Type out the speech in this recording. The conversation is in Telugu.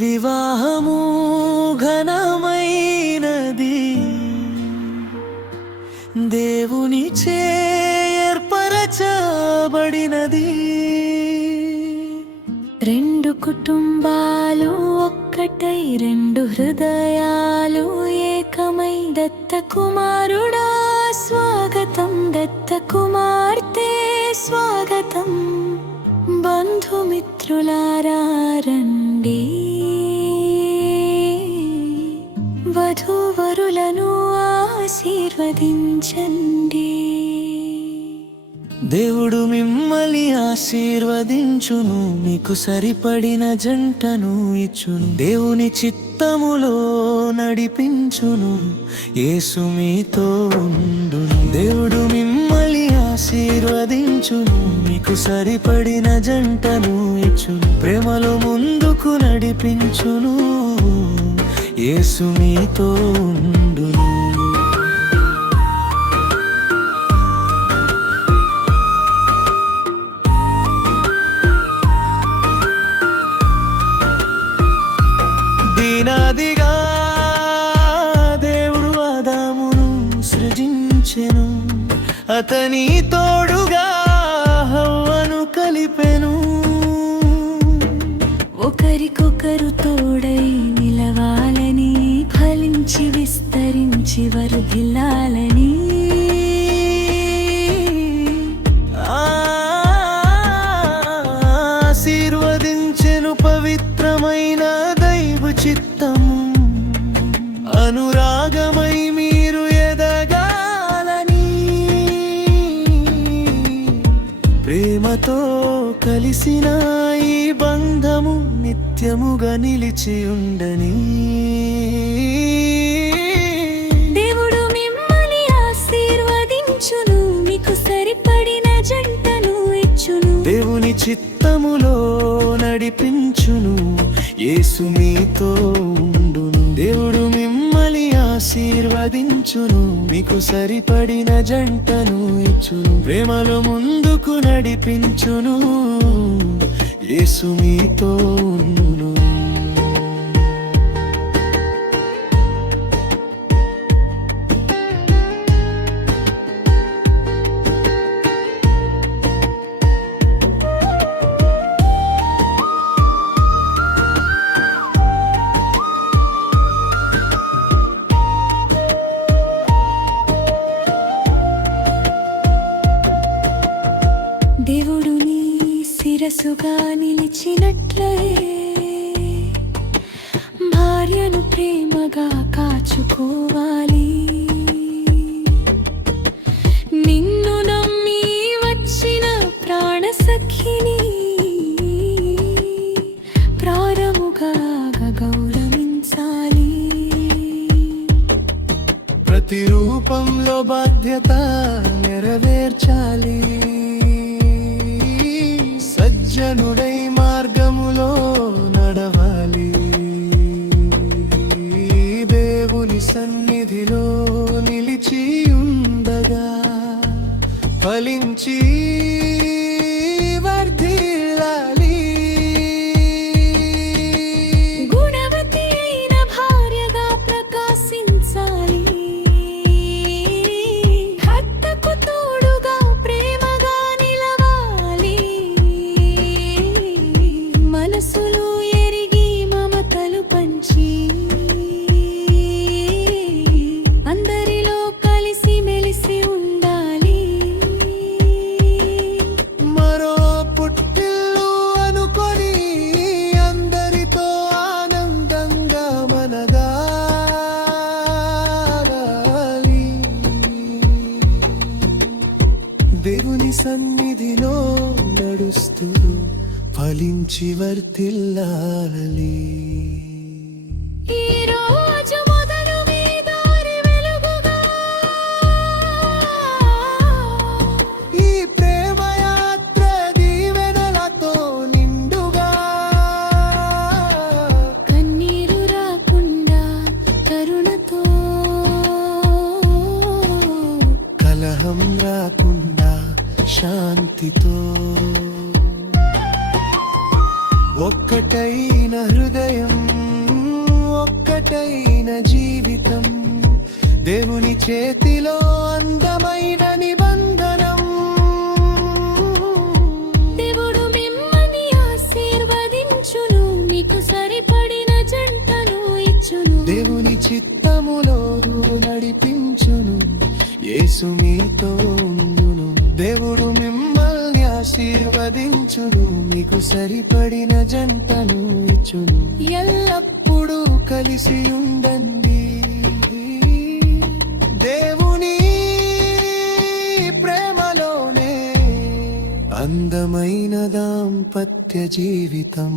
వివాహము ఘనమైనది, దేవునిచే ఏర్పరచబడినది. రెండు కుటుంబాలు ఒక్కటై, రెండు హృదయాలు ఏకమై, దత్త కుమారుడా స్వాగతం, దత్త కుమార్తె స్వాగతం. బంధుమిత్రులారా రండి, వధూవరులను ఆశీర్వదించండి. దేవుడు మిమ్మల్ని ఆశీర్వదించును, మీకు సరిపడిన జంటను ఇచ్చును, దేవుని చిత్తములో నడిపించును, యేసు మీతో ఉండును. దేవుడు మిమ్మల్ని ఆశీర్వదించును, మీకు సరిపడిన జంటను ఇచ్చును, ప్రేమలో ముందుకు నడిపించును, యేసు మీతో ఉండును. దీనాదిగా దేవుడు ఆదామును సృజించెను, అతని తోడుగా హవ్వను కలిపెను. ఒకరికొకరు తోడై నిలవాలని, ఫలించి విస్తరించి వర్ధిల్లాలని. ఆశీర్వదించెను పవిత్రమైన దైవ చిత్తము, అనురాగమై మీరు ఎదగాలని, ప్రేమతో కలిసిన ఈ బంధము నిత్యముగా నిలిచి ఉండని. దేవుడు మిమ్మల్ని ఆశీర్వదించును, మీకు సరిపడిన జంటను ఇచ్చును, దేవుని చిత్తములో నడిపించును, యేసు మీతో ఉండును. దేవుడు మిమ్మల్ని ఆశీర్వదించును, మీకు సరిపడిన జంటను ఇచ్చును, ప్రేమలో ముందుకు నడిపించును, యేసు మీతో ఉండును. దేవుడు నీ శిరసుగా నిలిచినట్లే, భార్యను ప్రేమగా కాచుకోవాలి. నిన్ను నమ్మి వచ్చిన ప్రాణసఖిని ప్రారముగా గౌరవించాలి. ప్రతి రూపంలో బాధ్యత నెరవేర్చాలి, సజ్జనుడై మార్గములో నడవాలి. దేవుని సన్నిధిలో నిలిచి ఉండగా, ఫలించి వర్ధిల్లాలి. గుణవతి అయిన భార్యగా ప్రకాశించాలి, భర్తకు తోడుగా ప్రేమగా నిలవాలి. మనసులు ఎరిగి మమతలు పంచి, అందరిలో కలిసి మెలిసి ఉండాలి. మరో పుట్టిల్లు అనుకొని అందరితో ఆనందంగా మనగాలి. దేవుని సన్నిధిలో నడుస్తూ ఫలించి వర్ధిల్లాలి. ఈ రోజు మొదలు మీ దారి వెలుగుగా, ఈ ప్రేమ యాత్ర దీవెనలతో నిండుగా, కన్నీరు రాకుండా కరుణతో, కలహం రాకుండా శాంతితో ఒక్కటైన హృదయం, ఒక్కటైన జీవితం, దేవుని చేతిలో అందమైన నిబంధనం. దేవుడు మిమ్మల్ని ఆశీర్వదించును, మీకు సరిపడిన జంటను ఇచ్చును. దేవుని చిత్తములో నడిపించును, యేసు మీతో ఉండును. దేవుడు మిమ్మల్ని ఆశీర్వదించును, మీకు సరిపడిన జంటను ఇచ్చును. ఎల్లప్పుడూ కలిసి ఉండండి దేవుని ప్రేమలోనే. అందమైన దాంపత్య జీవితం.